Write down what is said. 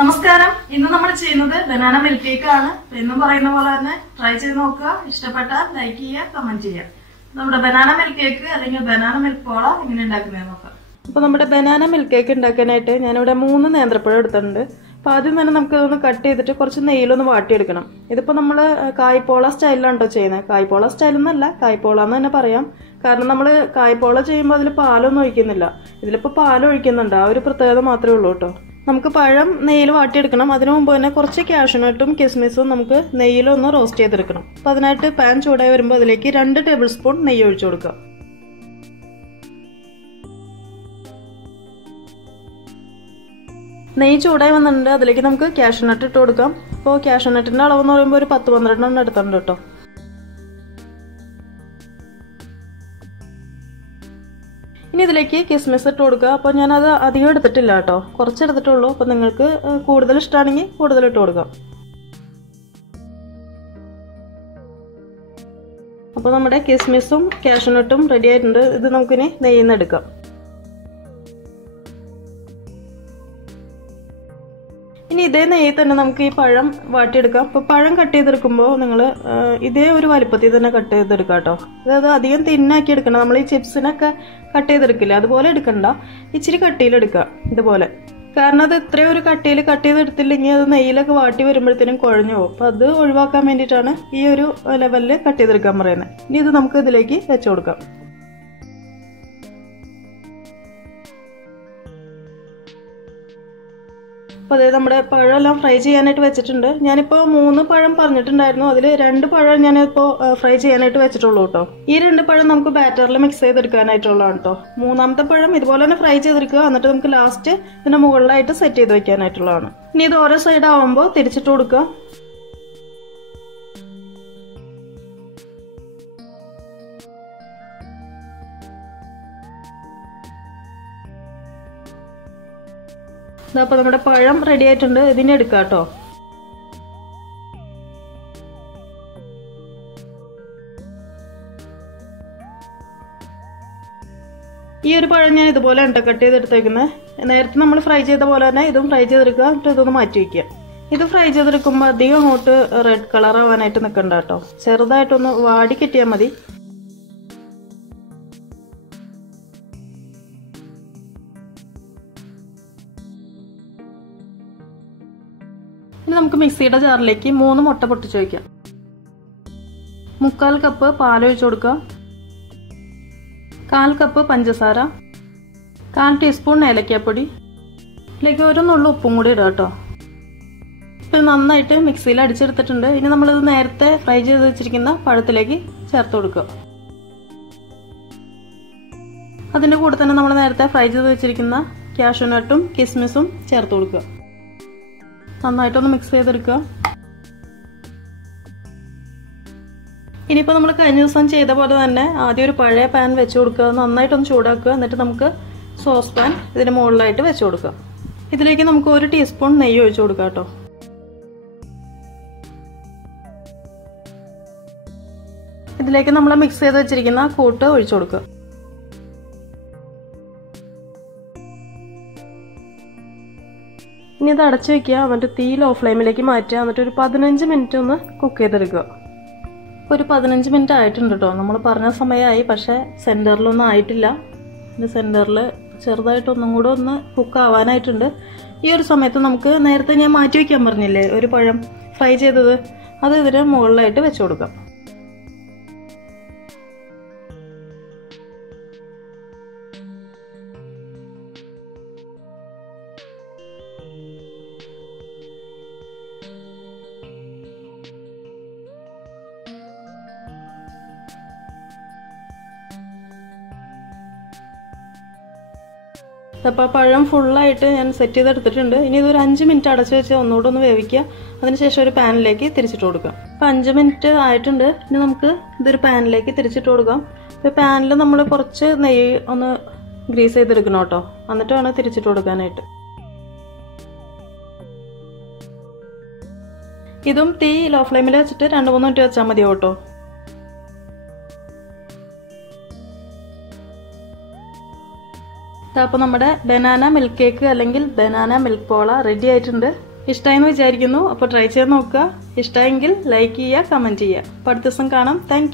നമസ്കാരം. ഇന്ന് നമ്മൾ ചെയ്യുന്നത് ബനാന മിൽക്ക് കേക്ക് ആണ്. എന്നും പറയുന്ന പോലെ തന്നെ ട്രൈ ചെയ്ത് നോക്കുക. ഇഷ്ടപ്പെട്ടാൽ ലൈക്ക് ചെയ്യുക, കമന്റ് ചെയ്യുക. നമ്മുടെ ബനാന മിൽക്ക് കേക്ക് അല്ലെങ്കിൽ ബനാന മിൽക്ക് പോള എങ്ങനെ ഉണ്ടാക്കുന്നത് നോക്കാം. അപ്പൊ നമ്മുടെ ബനാന മിൽക്ക് കേക്ക് ഉണ്ടാക്കാനായിട്ട് ഞാനിവിടെ 3 നേന്ത്രപ്പഴം എടുത്തിട്ടുണ്ട്. അപ്പൊ ആദ്യം തന്നെ നമുക്ക് ഇതൊന്ന് കട്ട് ചെയ്തിട്ട് കുറച്ച് നെയ്യിലൊന്ന് വാട്ടിയെടുക്കണം. ഇതിപ്പോ നമ്മള് കായ്പോള സ്റ്റൈലിലാണ് കേട്ടോ ചെയ്യുന്നത്. കായ്പോള സ്റ്റൈൽ എന്നല്ല, കായ്പോള എന്ന് തന്നെ പറയാം. കാരണം നമ്മള് കായ്പോള ചെയ്യുമ്പോൾ അതിൽ പാലൊന്നും ഒഴിക്കുന്നില്ല. ഇതിലിപ്പോ പാൽ ഒഴിക്കുന്നുണ്ട്. ആ ഒരു പ്രത്യേകത മാത്രമേ ഉള്ളൂ കേട്ടോ. നമുക്ക് പഴം നെയ്യിൽ വാട്ടിയെടുക്കണം. അതിനു മുമ്പ് തന്നെ കുറച്ച് കാഷ്യൂനട്ടും കിസ്മിസും നമുക്ക് നെയ്യിലൊന്ന് റോസ്റ്റ് ചെയ്തെടുക്കണം. അപ്പൊ അതിനായിട്ട് പാൻ ചൂടായി വരുമ്പോൾ അതിലേക്ക് 2 ടേബിൾ സ്പൂൺ നെയ്യ് ഒഴിച്ചു കൊടുക്കുക. നെയ്യ് ചൂടായി വന്നിട്ടുണ്ട്. അതിലേക്ക് നമുക്ക് കാഷ്യൂനട്ട് ഇട്ട് കൊടുക്കാം. അപ്പോൾ കാഷ്യൂനട്ടിന്റെ അളവെന്ന് പറയുമ്പോൾ ഒരു 10-12 എടുത്തിട്ടുണ്ട് കേട്ടോ. ഇനി ഇതിലേക്ക് കിസ്മിസ് ഇട്ട് കൊടുക്കുക. അപ്പോൾ ഞാനത് അധികം എടുത്തിട്ടില്ല കേട്ടോ, കുറച്ച് എടുത്തിട്ടുള്ളൂ. അപ്പോൾ നിങ്ങൾക്ക് കൂടുതൽ ഇഷ്ടമാണെങ്കിൽ കൂടുതൽ ഇട്ട് കൊടുക്കാം. അപ്പോൾ നമ്മുടെ കിസ്മിസും കാഷ്യൂനട്ടും റെഡി ആയിട്ടുണ്ട്. ഇത് നമുക്കിനി നെയ്യിൽ നിന്ന് എടുക്കാം. ഇനി ഇതേ നെയ്യിൽ തന്നെ നമുക്ക് ഈ പഴം വാട്ടിയെടുക്കാം. അപ്പോൾ പഴം കട്ട് ചെയ്തെടുക്കുമ്പോൾ നിങ്ങൾ ഇതേ ഒരു വലിപ്പത്തിൽ തന്നെ കട്ട് ചെയ്തെടുക്കാം കേട്ടോ. അതായത് അധികം തിന്നാക്കി എടുക്കണം. നമ്മൾ ഈ ചിപ്സിനൊക്കെ കട്ട് ചെയ്തെടുക്കില്ല, അതുപോലെ എടുക്കണ്ട. ഇച്ചിരി കട്ടിയിലെടുക്കുക ഇതുപോലെ. കാരണം അത് ഇത്രയും ഒരു കട്ടിയിൽ കട്ട് ചെയ്തെടുത്തില്ലെങ്കിൽ അത് നെയ്യിലൊക്കെ വാട്ടി വരുമ്പോഴത്തേനും കുഴഞ്ഞു പോകും. അപ്പോൾ അത് ഒഴിവാക്കാൻ വേണ്ടിയിട്ടാണ് ഈ ഒരു ലെവലിൽ കട്ട് ചെയ്തെടുക്കാൻ പറയുന്നത്. ഇനി ഇത് നമുക്ക് ഇതിലേക്ക് വെച്ചു കൊടുക്കാം. അപ്പോൾ അതായത് നമ്മുടെ പഴമെല്ലാം ഫ്രൈ ചെയ്യാനായിട്ട് വെച്ചിട്ടുണ്ട്. ഞാനിപ്പോൾ 3 പഴം പറഞ്ഞിട്ടുണ്ടായിരുന്നു. അതിൽ 2 പഴം ഞാനിപ്പോൾ ഫ്രൈ ചെയ്യാനായിട്ട് വെച്ചിട്ടുള്ളൂ കേട്ടോ. ഈ 2 പഴം നമുക്ക് ബാറ്ററിൽ മിക്സ് ചെയ്തെടുക്കാനായിട്ടുള്ളതാണ് കേട്ടോ. 3ാമത്തെ പഴം ഇതുപോലെ തന്നെ ഫ്രൈ ചെയ്തെടുക്കുക. എന്നിട്ട് നമുക്ക് ലാസ്റ്റ് ഇതിന് മുകളിലായിട്ട് സെറ്റ് ചെയ്ത് വെക്കാനായിട്ടുള്ളതാണ്. ഇനി ഇത് ഓരോ സൈഡ് ആവുമ്പോൾ തിരിച്ചിട്ട് കൊടുക്കുക. അപ്പോൾ നമ്മുടെ പഴം റെഡി ആയിട്ടുണ്ട്. ഇതിനെ എടുക്കാം കേട്ടോ. ഈ ഒരു പഴം ഞാൻ ഇതുപോലെ കട്ട് ചെയ്തെടുത്തേക്കുന്നത്. നേരത്തെ നമ്മൾ ഫ്രൈ ചെയ്ത പോലെ തന്നെ ഇതും ഫ്രൈ ചെയ്തെടുക്കുക. എന്നിട്ട് ഇതൊന്ന് മാറ്റി വയ്ക്കുക. ഇത് ഫ്രൈ ചെയ്തെടുക്കുമ്പോൾ അധികം അങ്ങോട്ട് റെഡ് കളർ ആവാനായിട്ട് നിൽക്കണ്ട കേട്ടോ. ചെറുതായിട്ടൊന്ന് വാടി കിട്ടിയാൽ മതി. ഇനി നമുക്ക് മിക്സിയുടെ ജാറിലേക്ക് 3 മുട്ട പൊട്ടിച്ച് വയ്ക്കാം. 1/4 കപ്പ് പാലൊഴിച്ചു കൊടുക്കുക. 1/4 കപ്പ് പഞ്ചസാര, 1/4 ടീസ്പൂൺ ഏലക്കാപ്പൊടി, ഇതിലേക്ക് ഒരു നുള്ളു ഉപ്പും കൂടി ഇടുക കേട്ടോ. ഇത് നന്നായിട്ട് മിക്സിയിൽ അടിച്ചെടുത്തിട്ടുണ്ട്. ഇനി നമ്മളിത് നേരത്തെ ഫ്രൈ ചെയ്ത് വെച്ചിരിക്കുന്ന പഴത്തിലേക്ക് ചേർത്ത് കൊടുക്കുക. അതിൻ്റെ കൂടെ തന്നെ നമ്മൾ നേരത്തെ ഫ്രൈ ചെയ്ത് വെച്ചിരിക്കുന്ന കാഷ്യൂനട്ടും കിസ്മിസും ചേർത്ത് കൊടുക്കുക. നന്നായിട്ടൊന്ന് മിക്സ് ചെയ്തെടുക്കുക. ഇനിയിപ്പോൾ നമ്മൾ കഴിഞ്ഞ ദിവസം ചെയ്ത പോലെ തന്നെ ആദ്യം ഒരു പഴയ പാൻ വെച്ച് കൊടുക്കുക. നന്നായിട്ടൊന്ന് ചൂടാക്കുക. എന്നിട്ട് നമുക്ക് സോസ് പാൻ ഇതിന് മുകളിലായിട്ട് വെച്ച് കൊടുക്കുക. ഇതിലേക്ക് നമുക്ക് 1 ടീസ്പൂൺ നെയ്യ് ഒഴിച്ചു കൊടുക്കാം കേട്ടോ. ഇതിലേക്ക് നമ്മൾ മിക്സ് ചെയ്ത് വെച്ചിരിക്കുന്ന കൂട്ട് ഒഴിച്ചു കൊടുക്കുക. ഇനി ഇത് അടച്ചു വെക്കുക. എന്നിട്ട് തീ ലോ ഫ്ലെയിമിലേക്ക് മാറ്റുക. എന്നിട്ട് ഒരു 15 മിനിറ്റ് ഒന്ന് കുക്ക് ചെയ്തെടുക്കുക. ഒരു 15 മിനിറ്റ് ആയിട്ടുണ്ട് കേട്ടോ. നമ്മൾ പറഞ്ഞ സമയമായി, പക്ഷേ സെൻറ്ററിലൊന്നും ആയിട്ടില്ല. ഇത് സെൻറ്ററിൽ ചെറുതായിട്ടൊന്നും കൂടെ ഒന്ന് കുക്ക് ആവാനായിട്ടുണ്ട്. ഈ ഒരു സമയത്ത് നമുക്ക് നേരത്തെ ഞാൻ മാറ്റി വയ്ക്കാൻ പറഞ്ഞില്ലേ ഒരു പഴം ഫ്രൈ ചെയ്തത്, അത് ഇതിന് മുകളിലായിട്ട് വെച്ച് കൊടുക്കാം. അപ്പോൾ പഴം ഫുള്ളായിട്ട് ഞാൻ സെറ്റ് ചെയ്തെടുത്തിട്ടുണ്ട്. ഇനി ഇതൊരു 5 മിനിറ്റ് അടച്ചു വെച്ച് ഒന്നുകൂടെ ഒന്ന് വേവിക്കുക. അതിനുശേഷം ഒരു പാനിലേക്ക് തിരിച്ചിട്ട് കൊടുക്കാം. അപ്പോൾ 5 മിനിറ്റ് ആയിട്ടുണ്ട്. ഇനി നമുക്ക് ഇതൊരു പാനിലേക്ക് തിരിച്ചിട്ട് കൊടുക്കാം. അപ്പോൾ പാനിൽ നമ്മൾ കുറച്ച് നെയ്യ് ഒന്ന് ഗ്രീസ് ചെയ്തെടുക്കണം കേട്ടോ. എന്നിട്ട് വേണം തിരിച്ചിട്ട് കൊടുക്കാനായിട്ട്. ഇതും തീ ലോ ഫ്ലെയിമിൽ വെച്ചിട്ട് 2-3 മിനിറ്റ് വെച്ചാൽ മതി കേട്ടോ. അപ്പോൾ നമ്മുടെ ബനാന മിൽക്ക് കേക്ക് അല്ലെങ്കിൽ ബനാന മിൽക്ക് പോള റെഡി ആയിട്ടുണ്ട്. ഇഷ്ടമായെന്ന് വിചാരിക്കുന്നു. അപ്പോൾ ട്രൈ ചെയ്ത് നോക്കുക. ഇഷ്ടമായെങ്കിൽ ലൈക്ക് ചെയ്യുക, കമൻറ്റ് ചെയ്യുക. അപ്പോൾ അടുത്ത ദിവസം കാണാം. താങ്ക്